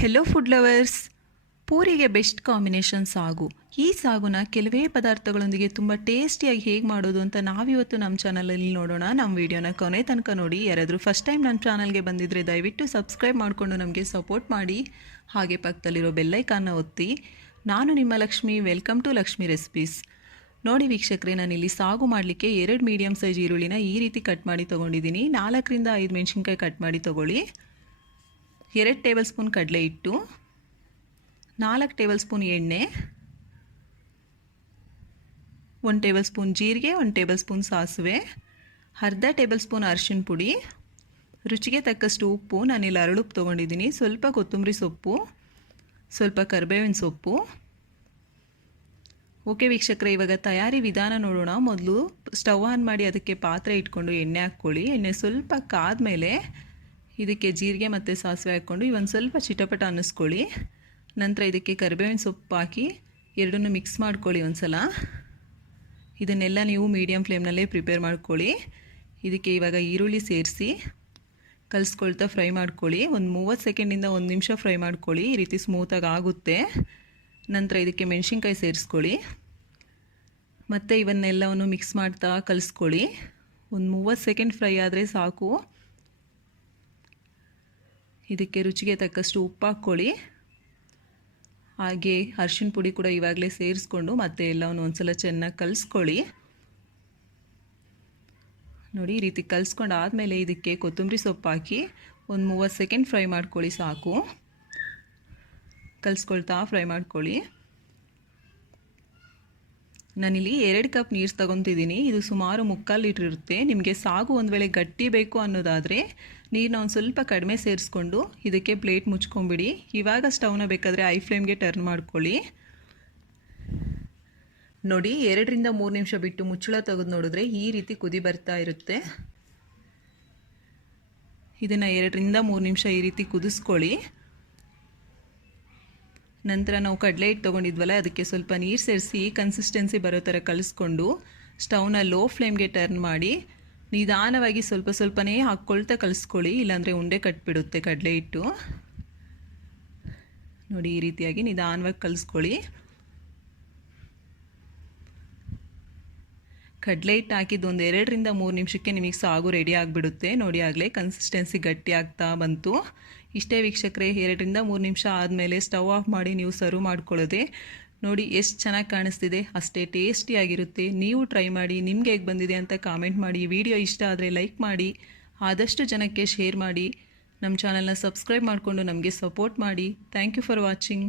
Hello food lovers, ಪೂರಿಗೆ best combination sagu. ಈ ಸಾಗುನ ಕೆಲವೇ ಪದಾರ್ಥಗಳೊಂದಿಗೆ ತುಂಬ ಟೇಸ್ಟಿಯಾಗಿ ಹೇಗೆ ಮಾಡೋದು ಅಂತ ನಾವಿವತ್ತು ನಮ್ಮ ಚಾನಲಲ್ಲಿ ನೋಡೋಣ. ನಮ್ಮ ವಿಡಿಯೋನ ಕೊನೆ ತನಕ ನೋಡಿ. ಯಾರಾದರೂ ಫಸ್ಟ್ ಟೈಮ್ ನಮ್ಮ ಚಾನಲ್ಗೆ ಬಂದಿದ್ದರೆ ದಯವಿಟ್ಟು ಸಬ್ಸ್ಕ್ರೈಬ್ ಮಾಡಿಕೊಂಡು ನಮಗೆ ಸಪೋರ್ಟ್ ಮಾಡಿ. ಹಾಗೆ ಪಕ್ಕದಲ್ಲಿರೋ ಬೆಲ್ಲೈಕಾನ್ನ ಒತ್ತಿ. ನಾನು ನಿಮ್ಮ Lakshmi, welcome to Lakshmi recipes. ನೋಡಿ ವೀಕ್ಷಕರೇ, ನಾನಿಲ್ಲಿ ಸಾಗು ಮಾಡಲಿಕ್ಕೆ 2 ಮೀಡಿಯಮ್ ಸೈಜ್ ಈರುಳ್ಳಿನ ಈ ರೀತಿ ಕಟ್ ಮಾಡಿ ತೊಗೊಂಡಿದ್ದೀನಿ. 4 ರಿಂದ 5 ಮೆಣಸಿನ್ಕಾಯಿ ಕಟ್ ಮಾಡಿ ತೊಗೊಳ್ಳಿ. 2 ಟೇಬಲ್ ಸ್ಪೂನ್ ಕಡಲೆ ಹಿಟ್ಟು, 4 ಟೇಬಲ್ ಸ್ಪೂನ್ ಎಣ್ಣೆ, 1 ಟೇಬಲ್ ಸ್ಪೂನ್ ಜೀರಿಗೆ, 1 ಟೇಬಲ್ ಸ್ಪೂನ್ ಸಾಸಿವೆ, ಅರ್ಧ ಟೇಬಲ್ ಸ್ಪೂನ್ ಅರಿಶಿನ ಪುಡಿ, ರುಚಿಗೆ ತಕ್ಕಷ್ಟು ಉಪ್ಪು, ನಾನಿಲ್ಲಿ ಅರಳುಪ್ಪು ತೊಗೊಂಡಿದ್ದೀನಿ, ಸ್ವಲ್ಪ ಕೊತ್ತಂಬರಿ ಸೊಪ್ಪು, ಸ್ವಲ್ಪ ಕರಿಬೇವಿನ ಸೊಪ್ಪು. ಓಕೆ ವೀಕ್ಷಕರೇ, ಇವಾಗ ತಯಾರಿ ವಿಧಾನ ನೋಡೋಣ. ಮೊದಲು ಸ್ಟವ್ ಆನ್ ಮಾಡಿ ಅದಕ್ಕೆ ಪಾತ್ರೆ ಇಟ್ಕೊಂಡು ಎಣ್ಣೆ ಹಾಕ್ಕೊಳ್ಳಿ. ಎಣ್ಣೆ ಸ್ವಲ್ಪ ಕಾದ್ಮೇಲೆ ಇದಕ್ಕೆ ಜೀರಿಗೆ ಮತ್ತು ಸಾಸಿವೆ ಹಾಕ್ಕೊಂಡು ಇವೊಂದು ಸ್ವಲ್ಪ ಚಿಟಪಟ ಅನ್ನಿಸ್ಕೊಳ್ಳಿ. ನಂತರ ಇದಕ್ಕೆ ಕರಿಬೇವಿನ ಸೊಪ್ಪು ಹಾಕಿ ಎರಡನ್ನೂ ಮಿಕ್ಸ್ ಮಾಡ್ಕೊಳ್ಳಿ ಒಂದು ಸಲ. ಇದನ್ನೆಲ್ಲ ನೀವು ಮೀಡಿಯಮ್ ಫ್ಲೇಮ್ನಲ್ಲೇ ಪ್ರಿಪೇರ್ ಮಾಡ್ಕೊಳ್ಳಿ. ಇದಕ್ಕೆ ಇವಾಗ ಈರುಳ್ಳಿ ಸೇರಿಸಿ ಕಲಿಸ್ಕೊಳ್ತಾ ಫ್ರೈ ಮಾಡ್ಕೊಳ್ಳಿ. ಒಂದು 30 ಸೆಕೆಂಡಿಂದ 1 ನಿಮಿಷ ಫ್ರೈ ಮಾಡ್ಕೊಳ್ಳಿ. ಈ ರೀತಿ ಸ್ಮೂತಾಗಿ ಆಗುತ್ತೆ. ನಂತರ ಇದಕ್ಕೆ ಮೆಣಸಿನ್ಕಾಯಿ ಸೇರಿಸ್ಕೊಳ್ಳಿ. ಮತ್ತು ಇವನ್ನೆಲ್ಲವನ್ನು ಮಿಕ್ಸ್ ಮಾಡ್ತಾ ಕಲಿಸ್ಕೊಳ್ಳಿ. ಒಂದು 30 ಸೆಕೆಂಡ್ ಫ್ರೈ ಆದರೆ ಸಾಕು. ಇದಕ್ಕೆ ರುಚಿಗೆ ತಕ್ಕಷ್ಟು ಉಪ್ಪು ಹಾಕ್ಕೊಳ್ಳಿ. ಹಾಗೆ ಅರಿಶಿನ ಪುಡಿ ಕೂಡ ಇವಾಗಲೇ ಸೇರಿಸ್ಕೊಂಡು ಮತ್ತೆ ಎಲ್ಲವನ್ನು ಒಂದ್ಸಲ ಚೆನ್ನಾಗಿ ಕಲಿಸ್ಕೊಳ್ಳಿ. ನೋಡಿ, ಈ ರೀತಿ ಕಲಿಸ್ಕೊಂಡು ಆದಮೇಲೆ ಇದಕ್ಕೆ ಕೊತ್ತಂಬರಿ ಸೊಪ್ಪು ಹಾಕಿ ಒಂದು 30 ಸೆಕೆಂಡ್ ಫ್ರೈ ಮಾಡ್ಕೊಳ್ಳಿ ಸಾಕು. ಕಲಿಸ್ಕೊಳ್ತಾ ಫ್ರೈ ಮಾಡ್ಕೊಳ್ಳಿ. ನಾನಿಲ್ಲಿ 2 ಕಪ್ ನೀರು ತಗೊತಿದ್ದೀನಿ. ಇದು ಸುಮಾರು 3/4 ಲೀಟ್ರ್ ಇರುತ್ತೆ. ನಿಮಗೆ ಸಾಗು ಒಂದು ವೇಳೆ ಗಟ್ಟಿ ಬೇಕು ಅನ್ನೋದಾದರೆ ನೀರನ್ನ ಒಂದು ಸ್ವಲ್ಪ ಕಡಿಮೆ ಸೇರಿಸ್ಕೊಂಡು ಇದಕ್ಕೆ ಪ್ಲೇಟ್ ಮುಚ್ಕೊಂಬಿಡಿ. ಇವಾಗ ಸ್ಟವ್ನ ಬೇಕಾದರೆ ಐ ಫ್ಲೇಮ್ಗೆ ಟರ್ನ್ ಮಾಡ್ಕೊಳ್ಳಿ. ನೋಡಿ, 2 ರಿಂದ 3 ನಿಮಿಷ ಬಿಟ್ಟು ಮುಚ್ಚಳ ತೆಗೆದು ನೋಡಿದ್ರೆ ಈ ರೀತಿ ಕುದಿ ಬರ್ತಾ ಇರುತ್ತೆ. ಇದನ್ನು 2 ರಿಂದ 3 ನಿಮಿಷ ಈ ರೀತಿ ಕುದಿಸ್ಕೊಳ್ಳಿ. ನಂತರ ನಾವು ಕಡಲೆ ಹಿಟ್ಟು ತೊಗೊಂಡಿದ್ವಲ್ಲ, ಅದಕ್ಕೆ ಸ್ವಲ್ಪ ನೀರು ಸೇರಿಸಿ ಈ ಕನ್ಸಿಸ್ಟೆನ್ಸಿ ಬರೋ ಥರ ಕಲಿಸ್ಕೊಂಡು ಸ್ಟವ್ನ ಲೋ ಫ್ಲೇಮ್ಗೆ ಟರ್ನ್ ಮಾಡಿ ನಿಧಾನವಾಗಿ ಸ್ವಲ್ಪ ಸ್ವಲ್ಪನೇ ಹಾಕ್ಕೊಳ್ತಾ ಕಲಿಸ್ಕೊಳ್ಳಿ. ಇಲ್ಲಾಂದರೆ ಉಂಡೆ ಕಟ್ಬಿಡುತ್ತೆ ಕಡಲೆ ಹಿಟ್ಟು. ನೋಡಿ, ಈ ರೀತಿಯಾಗಿ ನಿಧಾನವಾಗಿ ಕಲಿಸ್ಕೊಳ್ಳಿ. ಕಡಲೆ ಹಿಟ್ಟು ಹಾಕಿದ್ದು ಒಂದು 2 ರಿಂದ 3 ನಿಮಿಷಕ್ಕೆ ನಿಮಗೆ ಸಾಗು ರೆಡಿ ಆಗಿಬಿಡುತ್ತೆ. ನೋಡಿ, ಆಗಲೇ ಕನ್ಸಿಸ್ಟೆನ್ಸಿ ಗಟ್ಟಿ ಆಗ್ತಾ ಬಂತು. ಇಷ್ಟೇ ವೀಕ್ಷಕರೇ, 2 ರಿಂದ 3 ನಿಮಿಷ ಆದಮೇಲೆ ಸ್ಟವ್ ಆಫ್ ಮಾಡಿ ನೀವು ಸರ್ವ್ ಮಾಡ್ಕೊಳ್ಳೋದೆ. ನೋಡಿ, ಎಷ್ಟು ಚೆನ್ನಾಗಿ ಕಾಣಿಸ್ತಿದೆ, ಅಷ್ಟೇ ಟೇಸ್ಟಿಯಾಗಿರುತ್ತೆ. ನೀವು ಟ್ರೈ ಮಾಡಿ, ನಿಮಗೆ ಹೇಗೆ ಬಂದಿದೆ ಅಂತ ಕಾಮೆಂಟ್ ಮಾಡಿ. ವಿಡಿಯೋ ಇಷ್ಟ ಆದರೆ ಲೈಕ್ ಮಾಡಿ, ಆದಷ್ಟು ಜನಕ್ಕೆ ಶೇರ್ ಮಾಡಿ. ನಮ್ಮ ಚಾನಲ್ನ ಸಬ್ಸ್ಕ್ರೈಬ್ ಮಾಡಿಕೊಂಡು ನಮಗೆ ಸಪೋರ್ಟ್ ಮಾಡಿ. Thank you for watching.